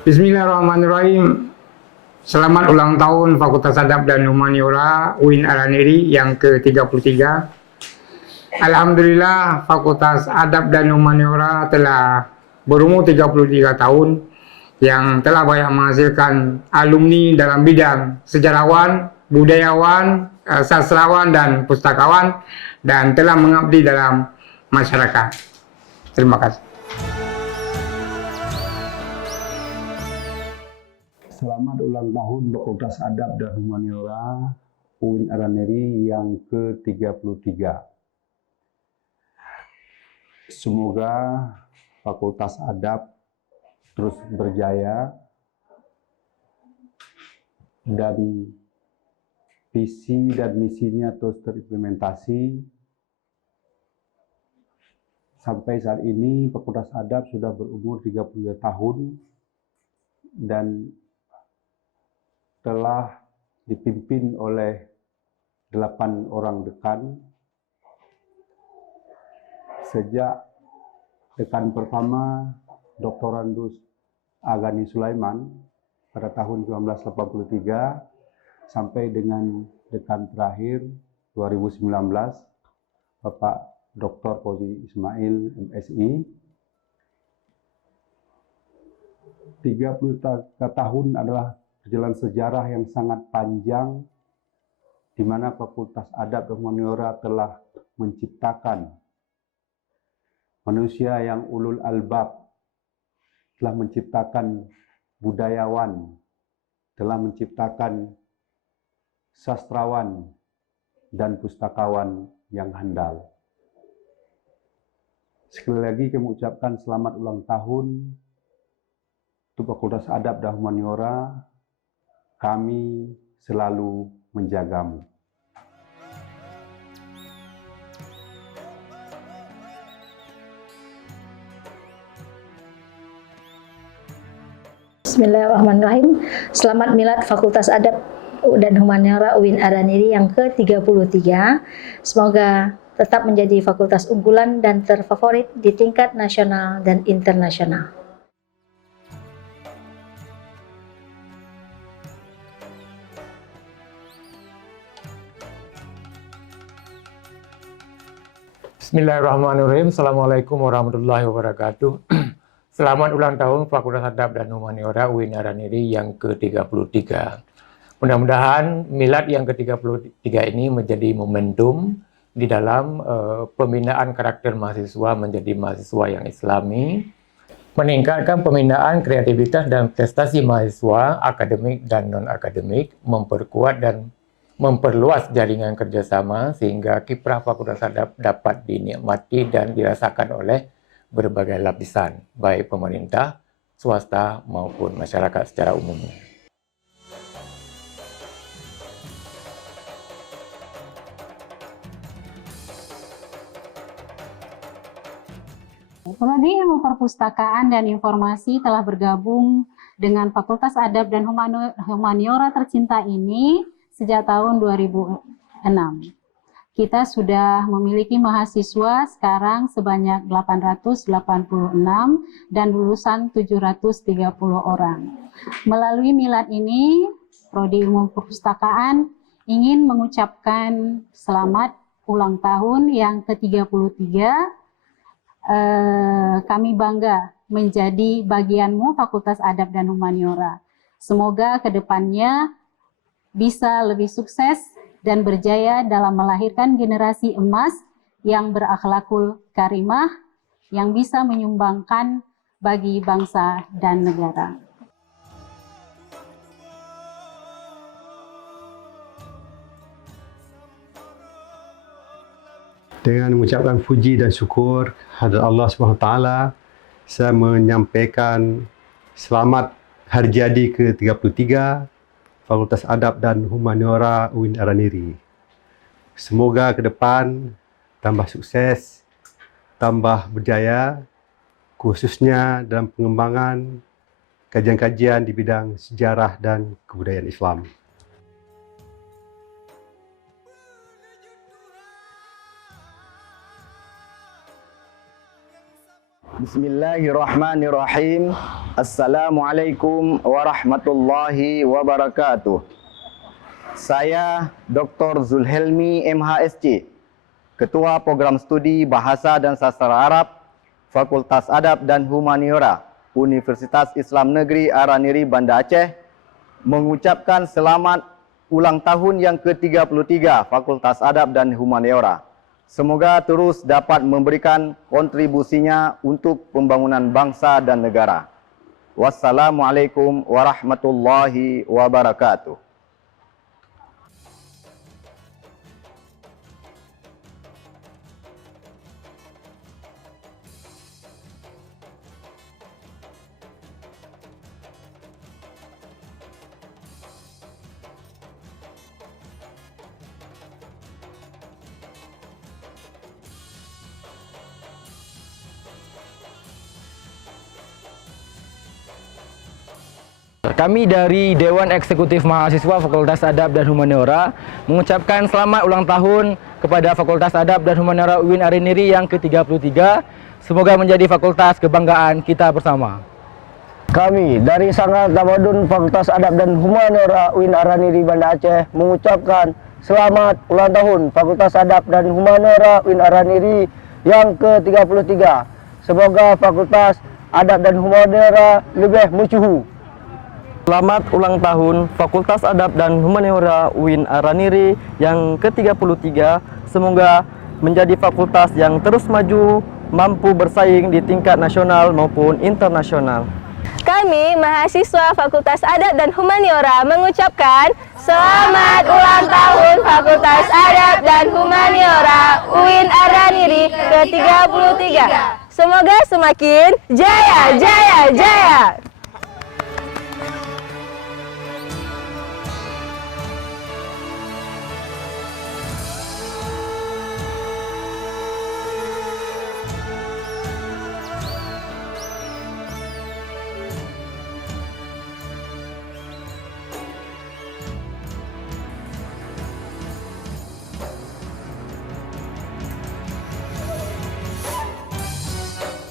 Bismillahirrahmanirrahim. Selamat ulang tahun Fakultas Adab dan Humaniora UIN Araniri yang ke-33. Alhamdulillah Fakultas Adab dan Humaniora telah berumur 33 tahun yang telah banyak menghasilkan alumni dalam bidang sejarawan, budayawan, sastrawan, dan pustakawan, dan telah mengabdi dalam masyarakat. Terima kasih. Selamat ulang tahun Fakultas Adab dan Humaniora UIN Araniri yang ke-33. Semoga Fakultas Adab terus berjaya dan visi dan misinya terus terimplementasi. Sampai saat ini Fakultas Adab sudah berumur 33 tahun dan telah dipimpin oleh 8 orang dekan. Sejak dekan pertama Dr. Andus Agani Sulaiman pada tahun 1983 sampai dengan dekan terakhir 2019 Bapak Dr. Fauzi Ismail MSI. 33 tahun adalah perjalanan sejarah yang sangat panjang di mana Fakultas Adab dan Humaniora telah menciptakan manusia yang ulul albab, telah menciptakan budayawan, telah menciptakan sastrawan dan pustakawan yang handal. Sekali lagi kami ucapkan selamat ulang tahun untuk Fakultas Adab dan Humaniora. Kami selalu menjagamu. Bismillahirrahmanirrahim. Selamat Milad Fakultas Adab dan Humaniora UIN Araniri yang ke-33. Semoga tetap menjadi fakultas unggulan dan terfavorit di tingkat nasional dan internasional. Bismillahirrahmanirrahim. Assalamualaikum warahmatullahi wabarakatuh. Selamat ulang tahun Fakultas Adab dan Humaniora UIN Araniri yang ke-33. Mudah-mudahan milad yang ke-33 ini menjadi momentum di dalam pembinaan karakter mahasiswa menjadi mahasiswa yang islami, meningkatkan pembinaan kreativitas dan prestasi mahasiswa akademik dan non-akademik, memperkuat dan memperluas jaringan kerjasama sehingga kiprah Fakultas Adab dapat dinikmati dan dirasakan oleh berbagai lapisan, baik pemerintah, swasta, maupun masyarakat secara umumnya. Prodi Ilmu Perpustakaan dan Informasi telah bergabung dengan Fakultas Adab dan Humaniora tercinta ini sejak tahun 2006. Kita sudah memiliki mahasiswa sekarang sebanyak 886 dan lulusan 730 orang. Melalui milad ini, Prodi Ilmu Perpustakaan ingin mengucapkan selamat ulang tahun yang ke-33. Kami bangga menjadi bagianmu Fakultas Adab dan Humaniora. Semoga kedepannya bisa lebih sukses dan berjaya dalam melahirkan generasi emas yang berakhlakul karimah, yang bisa menyumbangkan bagi bangsa dan negara. Dengan mengucapkan puji dan syukur hadirat Allah SWT, saya menyampaikan selamat hari jadi ke-33 Fakultas Adab dan Humaniora UIN Araniri. Semoga ke depan tambah sukses, tambah berjaya, khususnya dalam pengembangan kajian-kajian di bidang sejarah dan kebudayaan Islam. Bismillahirrahmanirrahim. Assalamualaikum warahmatullahi wabarakatuh. Saya Dr. Zulhelmi MHSC, Ketua Program Studi Bahasa dan Sastra Arab, Fakultas Adab dan Humaniora, Universitas Islam Negeri Araniri, Banda Aceh, mengucapkan selamat ulang tahun yang ke-33 Fakultas Adab dan Humaniora. Semoga terus dapat memberikan kontribusinya untuk pembangunan bangsa dan negara. Wassalamualaikum warahmatullahi wabarakatuh. Kami dari Dewan Eksekutif Mahasiswa Fakultas Adab dan Humaniora mengucapkan selamat ulang tahun kepada Fakultas Adab dan Humaniora UIN Araniri yang ke-33. Semoga menjadi fakultas kebanggaan kita bersama. Kami dari Sanggar Tamadun Fakultas Adab dan Humaniora UIN Araniri, Banda Aceh mengucapkan selamat ulang tahun Fakultas Adab dan Humaniora UIN Araniri yang ke-33. Semoga Fakultas Adab dan Humaniora lebih mencuhu. Selamat ulang tahun Fakultas Adab dan Humaniora UIN Araniri yang ke-33. Semoga menjadi fakultas yang terus maju, mampu bersaing di tingkat nasional maupun internasional. Kami, mahasiswa Fakultas Adab dan Humaniora, mengucapkan selamat ulang tahun Fakultas Adab dan Humaniora UIN Araniri ke-33. Semoga semakin jaya, jaya, jaya.